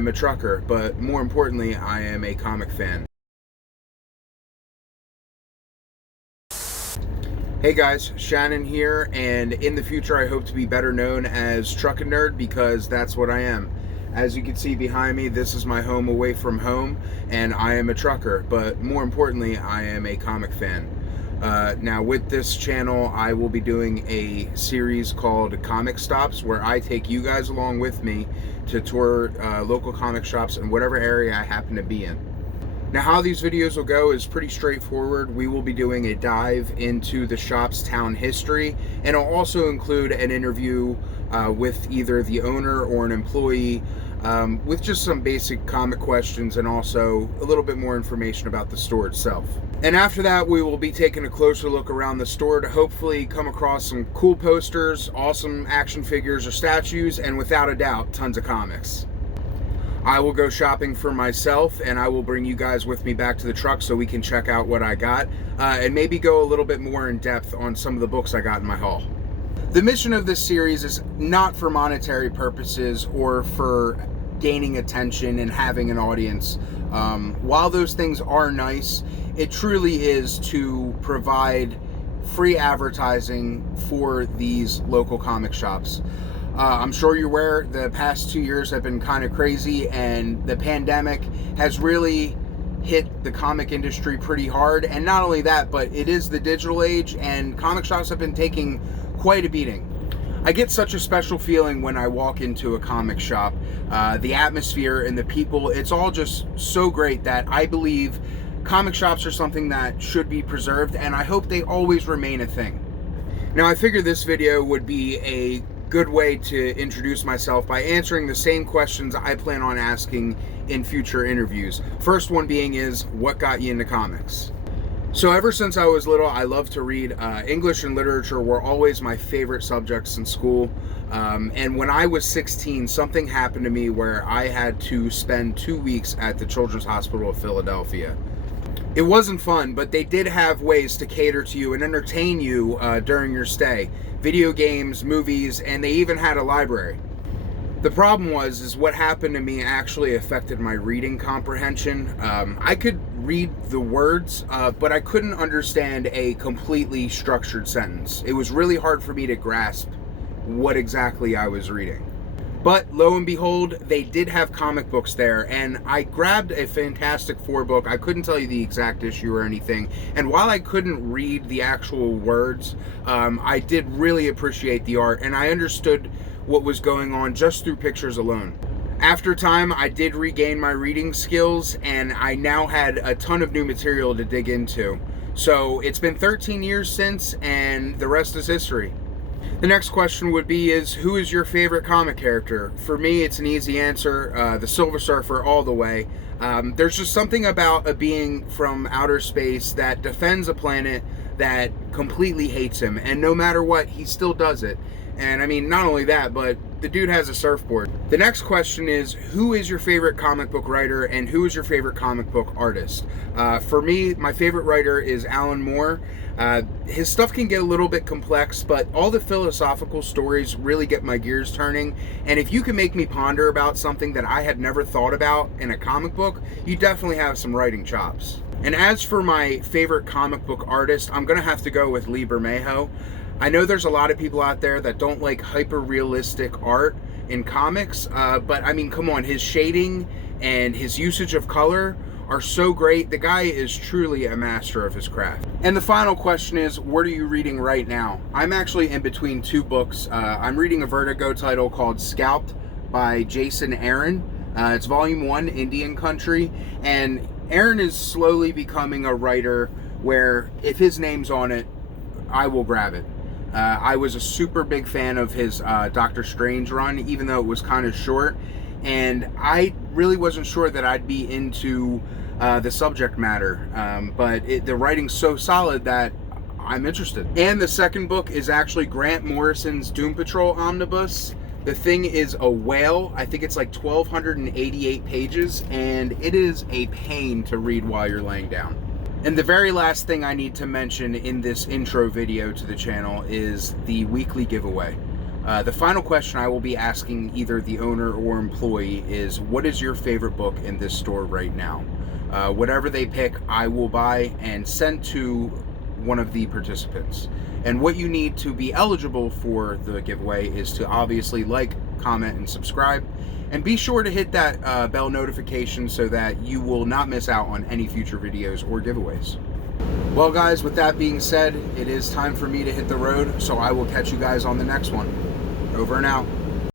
am a trucker, but more importantly, I am a comic fan. Hey guys, Shannon here, and in the future I hope to be better known as Truckin' Nerd, because that's what I am. As you can see behind me, this is my home away from home, and I am a trucker, but more importantly, I am a comic fan. Now with this channel, I will be doing a series called Comic Stops, where I take you guys along with me to tour local comic shops in whatever area I happen to be in. Now how these videos will go is pretty straightforward. We will be doing a dive into the shop's town history, and I'll also include an interview with either the owner or an employee with just some basic comic questions and also a little bit more information about the store itself. And after that, we will be taking a closer look around the store to hopefully come across some cool posters, awesome action figures or statues, and without a doubt, tons of comics. I will go shopping for myself, and I will bring you guys with me back to the truck so we can check out what I got and maybe go a little bit more in depth on some of the books I got in my haul. The mission of this series is not for monetary purposes or for gaining attention and having an audience. While those things are nice, it truly is to provide free advertising for these local comic shops. I'm sure you're aware the past 2 years have been kind of crazy, and the pandemic has really hit the comic industry pretty hard. And not only that, but it is the digital age, and comic shops have been taking quite a beating. I get such a special feeling when I walk into a comic shop. The atmosphere and the people, it's all just so great that I believe comic shops are something that should be preserved, and I hope they always remain a thing. Now, I figured this video would be a good way to introduce myself by answering the same questions I plan on asking in future interviews. First one being is, what got you into comics? So ever since I was little, I loved to read. English and literature were always my favorite subjects in school. And when I was 16, something happened to me where I had to spend 2 weeks at the Children's Hospital of Philadelphia. It wasn't fun, but they did have ways to cater to you and entertain you during your stay. Video games, movies, and they even had a library. The problem is what happened to me actually affected my reading comprehension. I could read the words, but I couldn't understand a completely structured sentence. It was really hard for me to grasp what exactly I was reading. But lo and behold, they did have comic books there, and I grabbed a Fantastic Four book. I couldn't tell you the exact issue or anything, and while I couldn't read the actual words, I did really appreciate the art, and I understood what was going on just through pictures alone. After time, I did regain my reading skills, and I now had a ton of new material to dig into. So it's been 13 years since, and the rest is history. The next question would be who is your favorite comic character? For me, it's an easy answer, the Silver Surfer all the way. There's just something about a being from outer space that defends a planet that completely hates him, and no matter what, he still does it. And I mean, not only that, but the dude has a surfboard. The next question is, who is your favorite comic book writer, and who is your favorite comic book artist? For me, my favorite writer is Alan Moore. His stuff can get a little bit complex, but all the philosophical stories really get my gears turning. And if you can make me ponder about something that I had never thought about in a comic book, you definitely have some writing chops. And as for my favorite comic book artist, I'm gonna have to go with Lee Bermejo. I know there's a lot of people out there that don't like hyper-realistic art in comics, but I mean, come on, his shading and his usage of color are so great. The guy is truly a master of his craft. And the final question is, what are you reading right now? I'm actually in between two books. I'm reading a Vertigo title called Scalped by Jason Aaron. It's volume 1, Indian Country, and Aaron is slowly becoming a writer where if his name's on it, I will grab it. I was a super big fan of his Doctor Strange run, even though it was kind of short, and I really wasn't sure that I'd be into the subject matter, but the writing's so solid that I'm interested. And the second book is actually Grant Morrison's Doom Patrol Omnibus. The thing is a whale. I think it's like 1,288 pages, and it is a pain to read while you're laying down. And the very last thing I need to mention in this intro video to the channel is the weekly giveaway. The final question I will be asking either the owner or employee is, what is your favorite book in this store right now? Whatever they pick, I will buy and send to one of the participants. And what you need to be eligible for the giveaway is to obviously like, comment, and subscribe. And be sure to hit that bell notification so that you will not miss out on any future videos or giveaways. Well, guys, with that being said, it is time for me to hit the road, so I will catch you guys on the next one. Over and out.